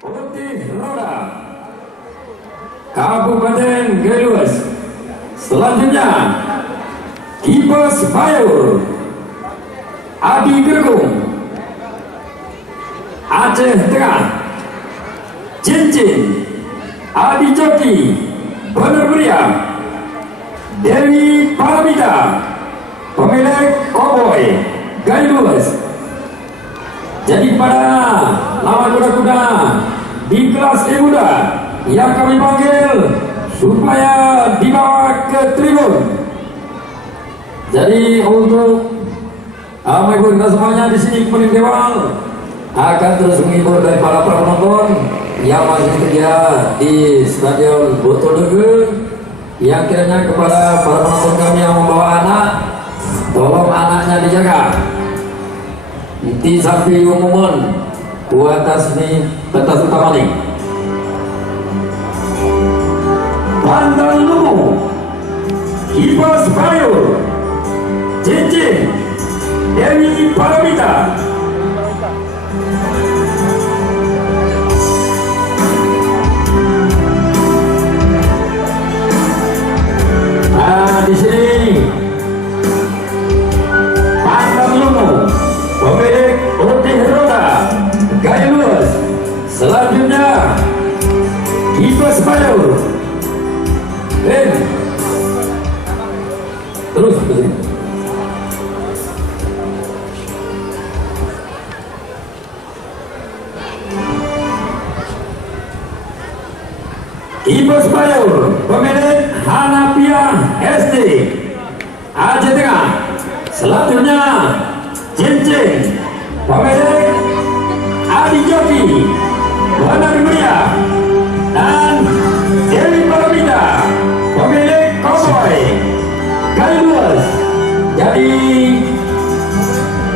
Putih Roda Kabupaten Geluas. Selanjutnya Kipas Bayur Adi Gergung Aceh Tengah. Cincin Adi Joki Bener Meriah Dewi Paramita pemilik Cowboy Geluas. Jadi pada lawan kuda-kuda di kelas E muda yang kami panggil supaya dibawa ke tribun. Jadi untuk kita semuanya di sini Peningkewal akan terus menghibur dari para penonton yang masih kerja di Stadion Botonegoro, yang kiranya kepada para penonton kami yang membawa anak, tolong anaknya dijaga. Di samping umuman kuatas ni batas utama ni Pandang Lumu Kipas Bayur Cincin Dewi Paramita. Nah, di sini Pandang Lumu pemilik Putih Roda Geluas. Selanjutnya Kipas Bayur terus Kipas Bayur pemilik Hanafiah SD Aceh Tengah. Selanjutnya Cincin pemilik Adi Joki Bener Meriah dan Dewi Paramita pemilik Cowboy Geluas. Jadi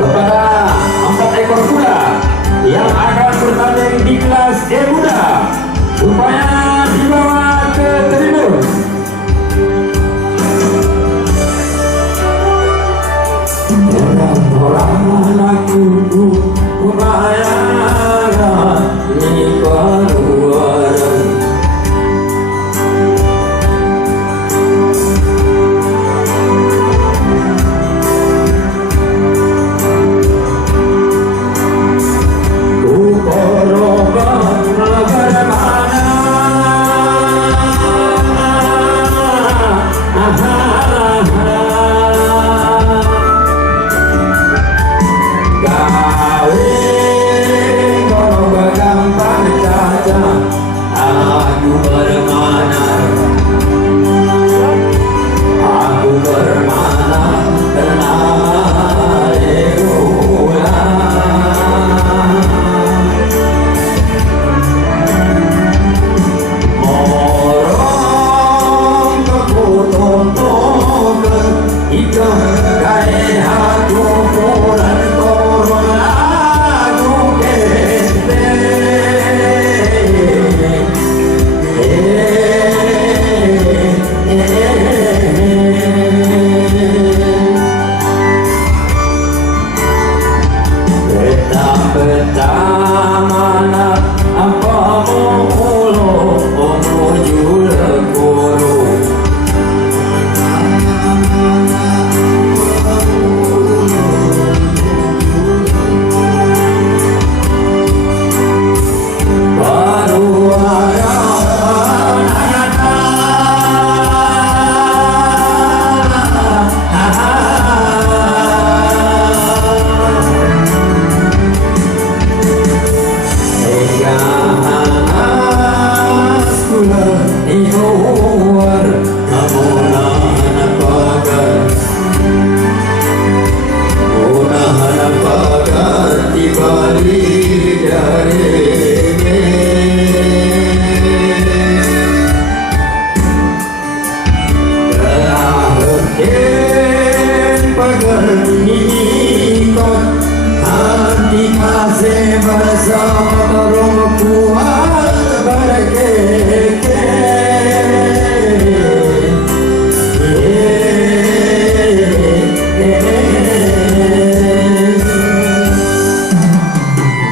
kepada 4 ekor kuda yang akan bertanding di kelas E muda supaya dibawa ke tribun. Orang aku kumayaran ni paruaran.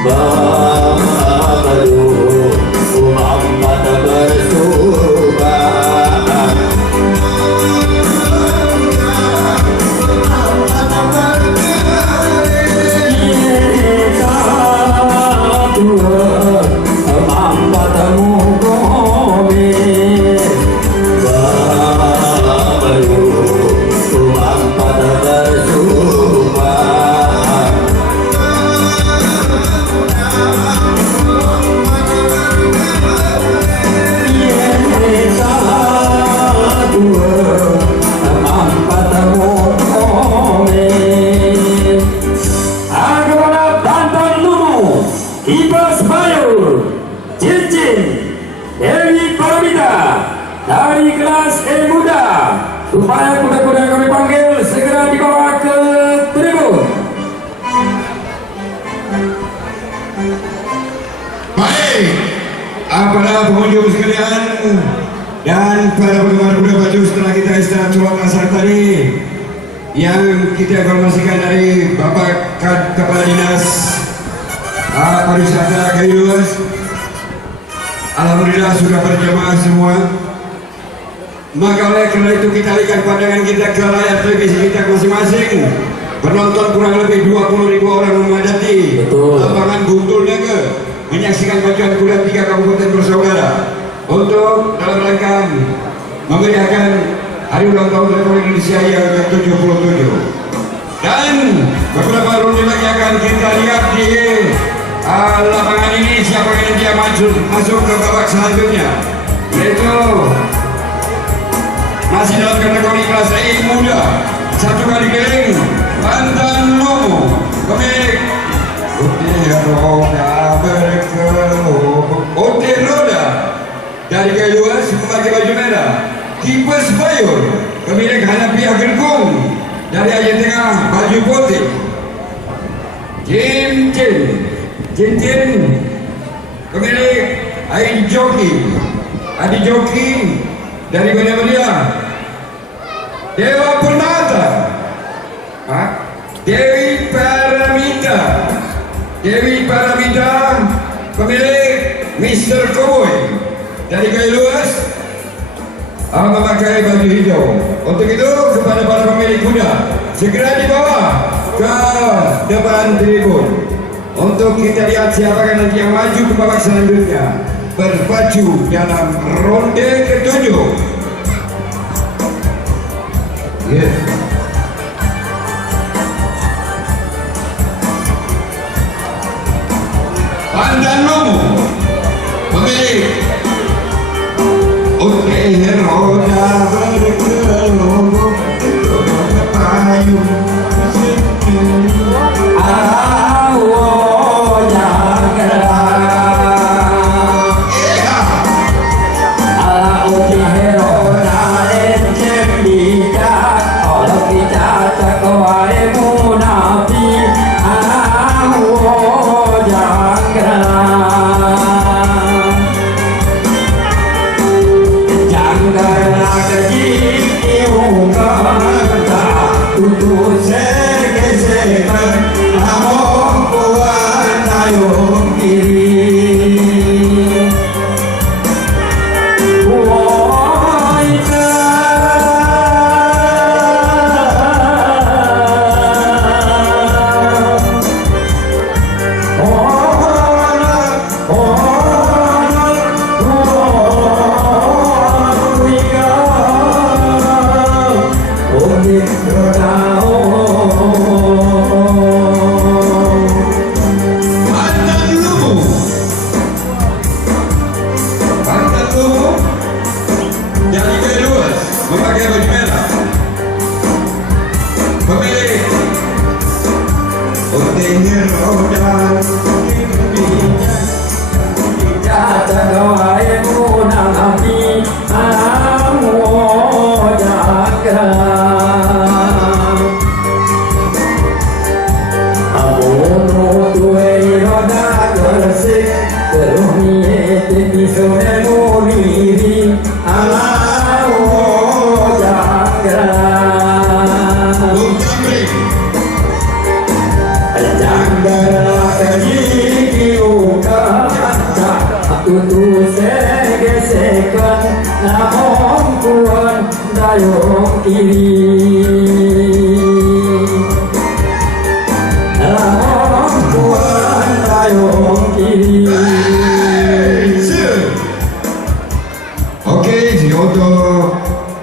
Bye. Kipas Bayur Cincin Dewi Paramita dari kelas E Muda, supaya kuda-kuda yang kami panggil segera dibawa ke tribun. Baik, para pengunjung sekalian dan para penggemar kuda baju, setelah kita istirahat sholat asar tadi yang kita informasikan dari Bapak Kepala Dinas Pariwisata Kayuas, alhamdulillah sudah berjamaah semua. Maka oleh karena itu kita alihkan pandangan kita ke layar televisi kita masing-masing. Penonton kurang lebih 20.000 orang memadati lapangan Guntul Naga menyaksikan pacuan kuda 3 kabupaten bersaudara untuk dalam rangka memeriahkan Hari Ulang Tahun Republik Indonesia yang ke-77. Dan beberapa ronde lagi akan kita lihat di lapangan ini siapa yang dia masuk ke babak selanjutnya, yaitu masih dalam kategori kelas E Muda, 1 kali keliling Pantan Lomo, pemilik Ote Roda dari Kayuas memakai baju merah. Kipas Bayur, pemilik Hanafiah Gergung dari Aceh Tengah, baju putih. Cincin, pemilik Adi Joki dari Banda Mulia. Dewa Permata, Dewi Paramita, pemilik Mr. Cowboy dari Kayuas, memakai baju hijau. Untuk itu kepada para pemilik kuda segera dibawa ke depan tribun untuk kita lihat siapa nanti yang maju ke babak selanjutnya berpacu dalam ronde ke-7. Pandan Lomo, pemilik Roda berkelung payung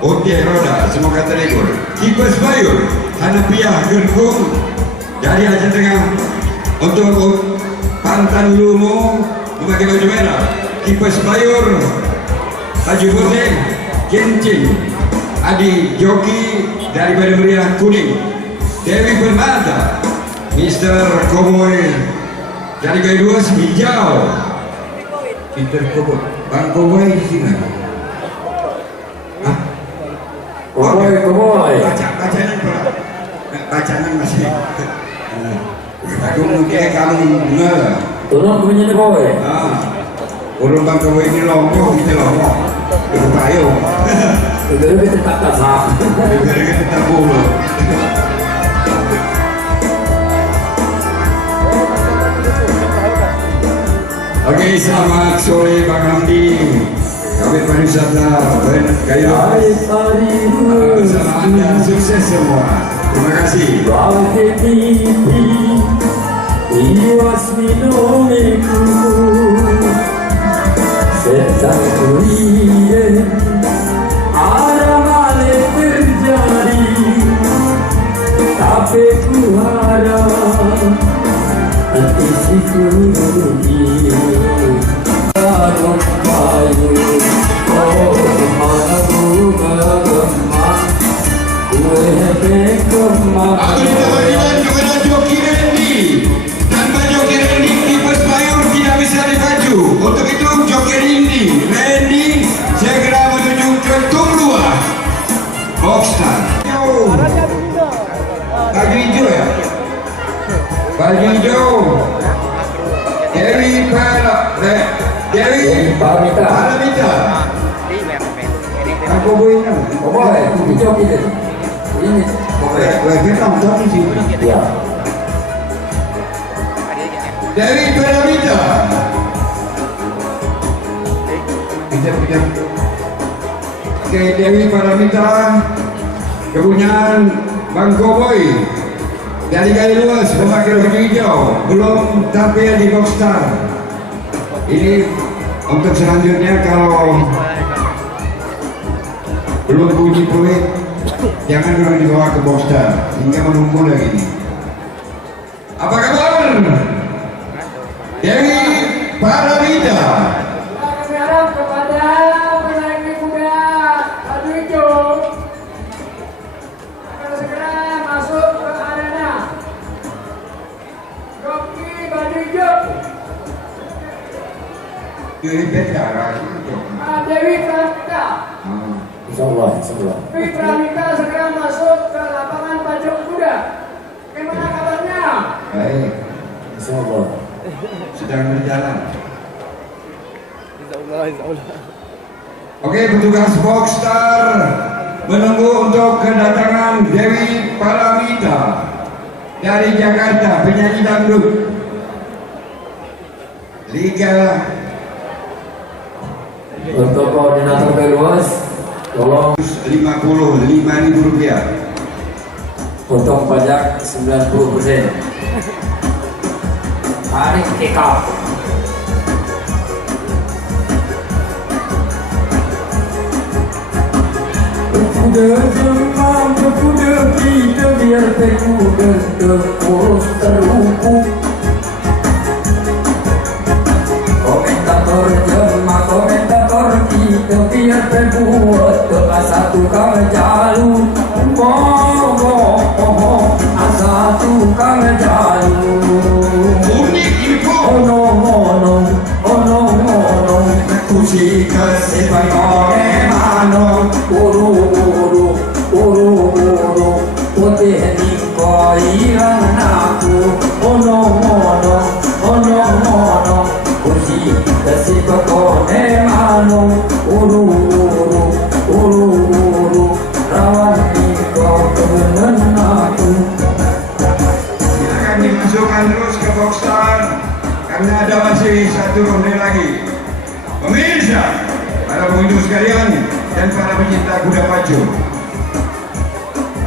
Ote Roda, semoga terhibur. Kipas Bayur, Hanafiah Gergung dari Aceh Tengah. Untuk Pantan Lomo memakai baju merah. Kipas Bayur, baju putih. Cincin, Adi Joki dari Banda Mulia, kuning. Dewi Permata, Mr. Cowboy Dari kedua hijau. Peter Koboi. Bang Koboi di sini. Hah? Koboi. Bacaan pula. Bacaan masih. Aku mungkin kamu nggak. Turun punya nih Koboi. Urung Bang Koboi ini lombok gitu lombok. Berpayo. Itu kita tak tasah. Kita tak boleh. Oke, selamat sore Bang Hamdi. Kabit Pariwisata Gayo. Bersama Anda sukses semua. Terima kasih. Tapi ku harap nanti si kuni Arum payu Oh kemana bunga kemang Kue hebek kemang Aku ditawarkan kepada Joki Randy. Tanpa Joki Randy, kipas payung tidak bisa dipaju. Untuk itu Joki Randy segera menuju ke tung 2 Boxstar. Baju hijau ya? Baju hijau Dewi Paramita. Aku boleh Koboi, hijau kita ini Koboi kita nonton di sini. Ya Dewi Paramita. Kejap. Oke, Dewi Paramita kepunyaan Bang Koboi dari Gayo Luas memakai baju hijau, belum tampil di Boxstar. Ini untuk selanjutnya kalau belum bunyi peluit, jangan dulu dibawa ke Boxstar hingga menunggu lagi nih. Apa kabar? Dewi Paramita. Kami harap kepada penaiki kuda baju hijau akan segera masuk ke arena. Joki baju hijau Dewi Petara. Dewi Pramita. Insyaallah Dewi Pramita segera masuk ke lapangan pacu kuda. Bagaimana kabarnya? Baik, Insyaallah sedang berjalan. Oke, petugas Boxstar menunggu untuk kedatangan Dewi Paramita dari Jakarta, penyanyi dangdut Liga. Untuk koordinator Gayo Luas tolong Rp55.000. potong pajak 90%. Tarik kekap. Berkuda demam, berkuda kita biar berkuda terus terhukum. Komentator jemaah, komentator kita biar berbuat terasa tukang jalur. Asa tukang jalur. Unik info. Kusi kesibay mano uru putih ni ko ilang naku mono kusi kesibay mano uru rawan ni ko kebenan aku. Silakan dimasukkan terus ke Boxstar karena ada masih satu ronde lagi. Pemirsa, para pengunjung sekalian dan para pecinta kuda pacu,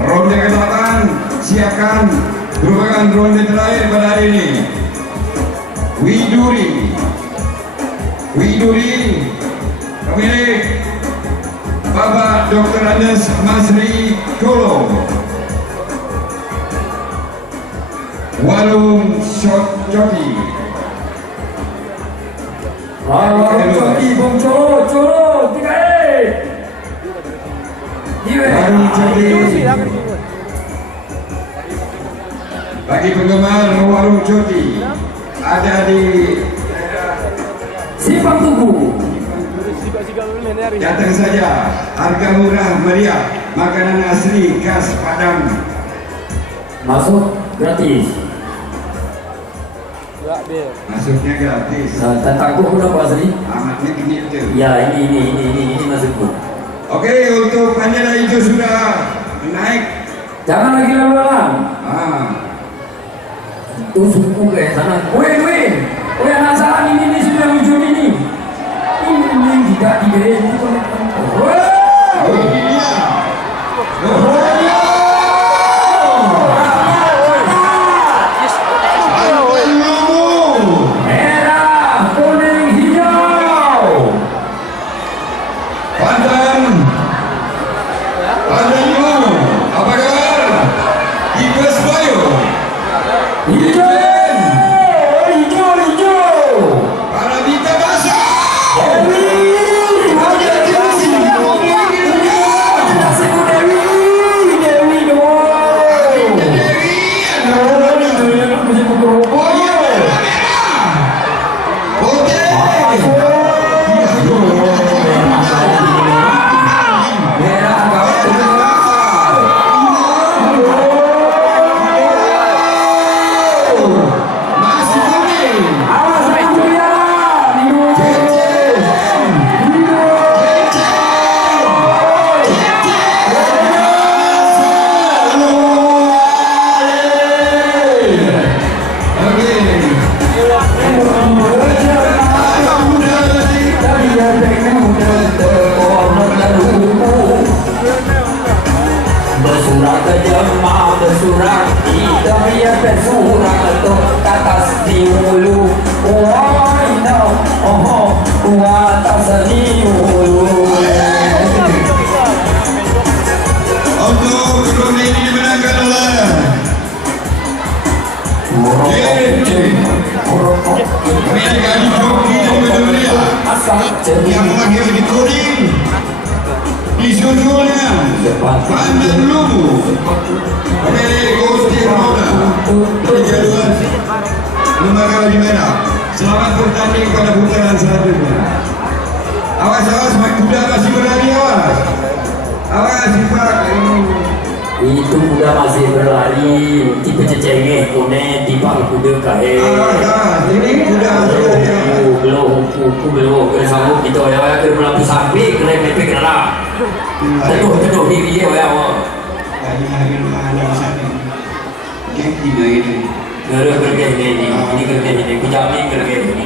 ronde ke-8 siapkan merupakan ronde terakhir pada hari ini. Widuri pemilik Bapak Dr. Andes Masri Kolo, Walung Joki. Joki bom colo 3 Walung Joki. Bagi penggemar Walung Joki, ada di Simpang Tugu. datang saja, harga murah meriah, makanan asli khas Padang. Masuk gratis. Masuknya gratis. Tentangku udah Pak Asri. Amatnya gini tuh. Ya ini masukku. Oke, untuk bendera hijau sudah naik. Jangan lagi lalu-lalang. Ah, Tusukku ke sana. Weh, anak salah ini sudah muncul ini. Ini tidak diberi. Weh. oh ini dia. Merah, kuning, hijau. Padang apa kabar? Ibas Bayo. Hijau. Para Bita Basa. Bersurat ke jemaah, bersurat hidayah, bersurat untuk atas di hulu. Wah, atas di hulu. Untuk film ini dimenangkan oleh mereka di joki dan Indonesia yang memakai di coding disusulnya Pandan Lumu Gusti Roda kejaduan lembaga di merah. Selamat bertanding pada putaran selanjutnya. Awas kuda masih berlari, awas Pak. Itu kuda masih berlari, tipe cecengeh kone tipe kuda kahe. Ini kuda belum bersambung gitu ya, ke berlaku sampai kena mepek kena. Teduh diri dia ya. Hari mana sana? Yang tidak ini. Kerja ini, kujamin kerja ini.